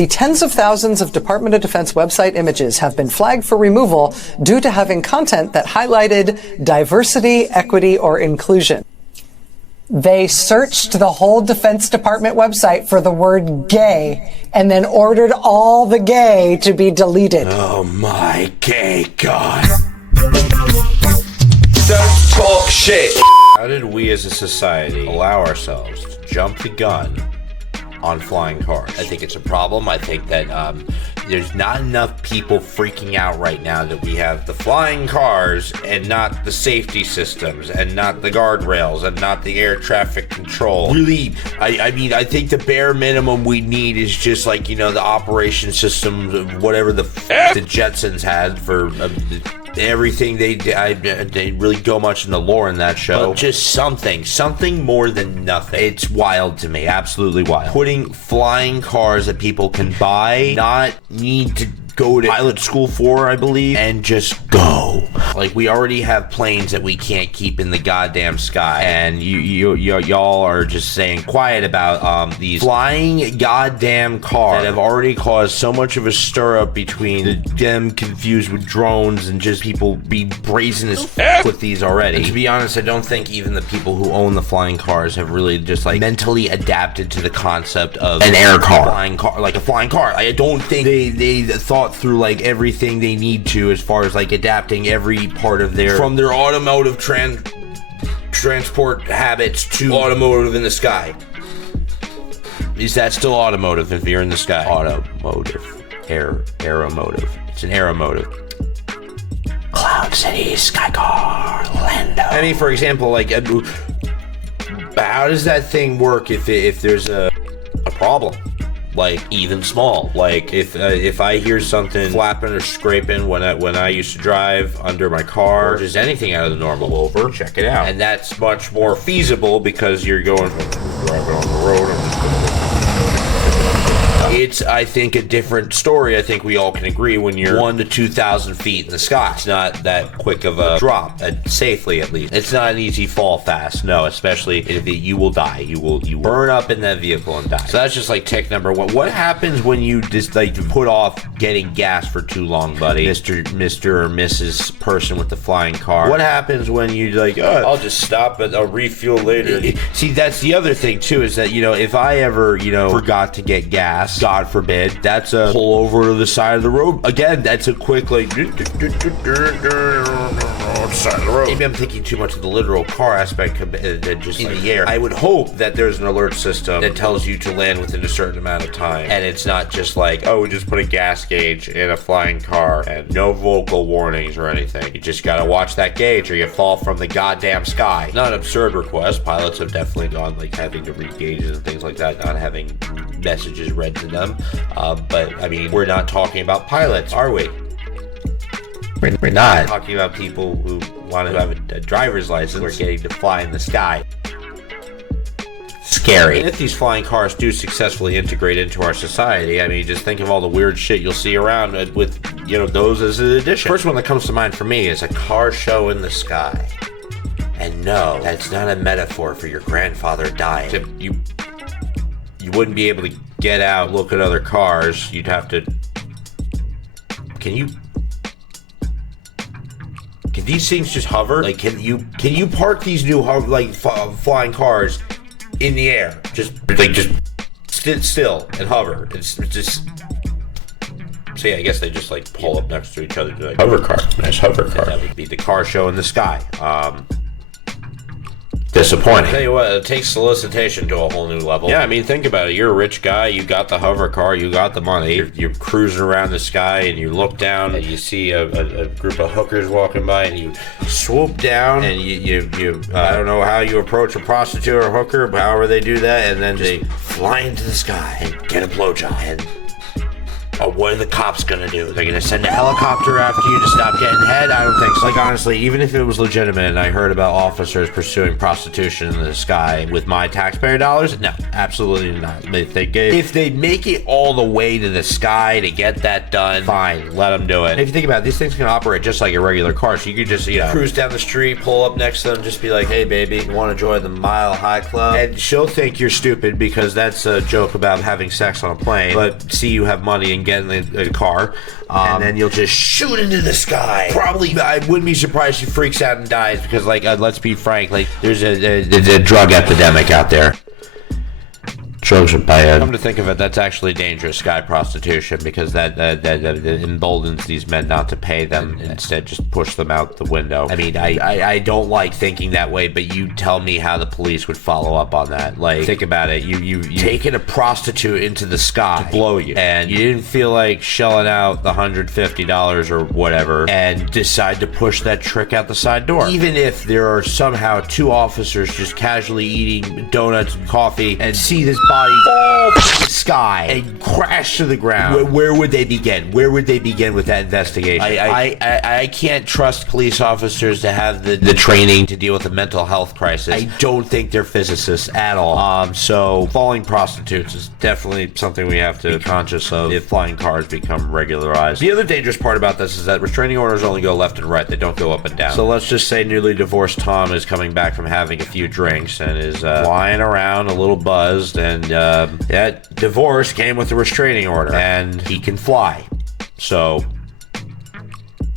The tens of thousands of Department of Defense website images have been flagged for removal due to having content that highlighted diversity, equity, or inclusion. They searched the whole Defense Department website for the word gay and then ordered all the gay to be deleted. Oh my gay God. Don't talk shit. How did we as a society allow ourselves to jump the gun on flying cars? I think it's a problem. I think that there's not enough people freaking out right now that we have the flying cars and not the safety systems and not the guardrails and not the air traffic control. Really, I mean, I think the bare minimum we need is just like, you know, the operation systems, whatever the Jetsons had for everything they really go much in the lore in that show. But just something more than nothing. It's wild to me, absolutely wild. Putting flying cars that people can buy, not need to go to pilot school for, I believe, and just go. Like, we already have planes that we can't keep in the goddamn sky, and y'all are just staying quiet about these flying goddamn cars that have already caused so much of a stir up between them confused with drones and just people be brazen as f with these already. And to be honest, I don't think even the people who own the flying cars have really just like mentally adapted to the concept of an air car, like a flying car. I don't think they thought through like everything they need to as far as like adapting every part of their from their automotive transport habits to automotive in the sky. Is that still automotive if you're in the sky? Automotive. Aeromotive. It's an aeromotive. Cloud City, Skycar, Orlando. I mean, for example, like, how does that thing work if there's a problem? Like, even small. Like, if I hear something flapping or scraping when I used to drive under my car, or just anything out of the normal, over, check it out. And that's much more feasible because you're going driving on the road. It's, I think, a different story. I think we all can agree when you're 1,000 to 2,000 feet in the sky. It's not that quick of a drop, safely at least. It's not an easy fall fast, no, especially if you will die. You will burn up in that vehicle and die. So that's just like tech number one. What happens when you just like put off getting gas for too long, buddy? Mr. or Mrs. person with the flying car. What happens when you like, oh, I'll just stop and I'll refuel later? See, that's the other thing too, is that, you know, if I ever, you know, forgot to get gas, God forbid, that's a pull over to the side of the road. Again, that's a quick like side of the road. Maybe I'm thinking too much of the literal car aspect than just in the air. I would hope that there's an alert system that tells you to land within a certain amount of time, and it's not just like, oh, we just put a gas gauge in a flying car and no vocal warnings or anything. You just gotta watch that gauge or you fall from the goddamn sky. Not an absurd request. Pilots have definitely gone like having to read gauges and things like that, not having messages read to them. But I mean, we're not talking about pilots, are we? We're not talking about people who want to have a driver's license. We're getting to fly in the sky. Scary. And if these flying cars do successfully integrate into our society, I mean, just think of all the weird shit you'll see around with, you know, those as an addition. First one that comes to mind for me is a car show in the sky. And no, that's not a metaphor for your grandfather dying. You wouldn't be able to get out, look at other cars. You'd have to. Can these things just hover? Like, can you park these new flying cars in the air? Just sit still and hover. It's just. So yeah, I guess they just like pull up next to each other. Like, hover car, nice hover car. That would be the car show in the sky. Disappointing. I'll tell you what, it takes solicitation to a whole new level. Yeah, I mean, think about it. You're a rich guy. You got the hover car. You got the money. You're cruising around the sky, and you look down, and you see a group of hookers walking by, and you swoop down, and you I don't know how you approach a prostitute or a hooker, but however they do that, and then they fly into the sky and get a blowjob. And Oh, what are the cops gonna do? They're gonna send a helicopter after you to stop getting head? I don't think so. Like, honestly, even if it was legitimate and I heard about officers pursuing prostitution in the sky with my taxpayer dollars, no, absolutely not. If they make it all the way to the sky to get that done, fine, let them do it. And if you think about it, these things can operate just like a regular car, so you could just, cruise down the street, pull up next to them, just be like, hey, baby, you want to join the Mile High Club? And she'll think you're stupid because that's a joke about having sex on a plane, but see you have money and get in the car, and then you'll just shoot into the sky. Probably, I wouldn't be surprised if she freaks out and dies because, like, let's be frank, like, there's a drug epidemic out there. Drugs are bad. Come to think of it, that's actually dangerous sky prostitution because that emboldens these men not to pay them, instead just push them out the window. I mean, I don't like thinking that way, but you tell me how the police would follow up on that. Like, think about it. You taking a prostitute into the sky to blow you, and you didn't feel like shelling out the $150 or whatever, and decide to push that trick out the side door. Even if there are somehow two officers just casually eating donuts and coffee and see this body fall from the sky and crash to the ground, where would they begin? Where would they begin with that investigation? I can't trust police officers to have the training to deal with a mental health crisis. I don't think they're physicists at all. So falling prostitutes is definitely something we have to be conscious of if flying cars become regularized. The other dangerous part about this is that restraining orders only go left and right. They don't go up and down. So let's just say newly divorced Tom is coming back from having a few drinks and is flying around a little buzzed, and that divorce came with a restraining order, and he can fly. So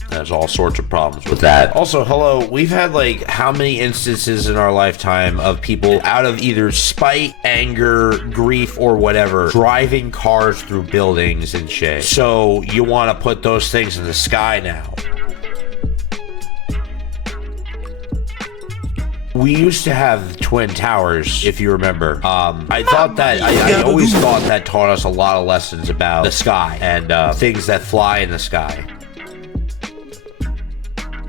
there's all sorts of problems with that. Also, hello, we've had like how many instances in our lifetime of people out of either spite, anger, grief, or whatever, driving cars through buildings and shit. So you want to put those things in the sky now. We used to have Twin Towers, if you remember. I thought that, I always thought that taught us a lot of lessons about the sky and things that fly in the sky.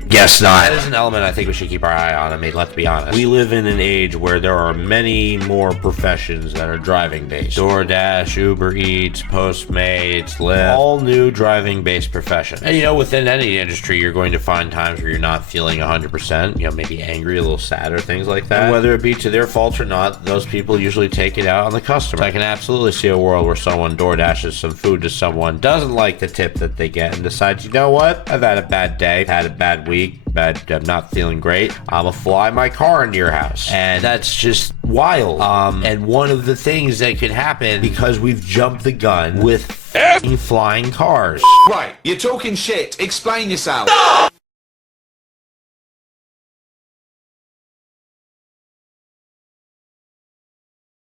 Guess not. That is an element I think we should keep our eye on. I mean, let's be honest. We live in an age where there are many more professions that are driving-based. DoorDash, Uber Eats, Postmates, Lyft, all new driving-based professions. And, within any industry, you're going to find times where you're not feeling 100%, maybe angry, a little sad, or things like that. And whether it be to their fault or not, those people usually take it out on the customer. So I can absolutely see a world where someone DoorDashes some food to someone, doesn't like the tip that they get, and decides, you know what? I've had a bad day, had a bad week, I'm not feeling great. I'm gonna fly my car into your house. And that's just wild. And one of the things that could happen because we've jumped the gun with flying cars. Right, you're talking shit. Explain yourself.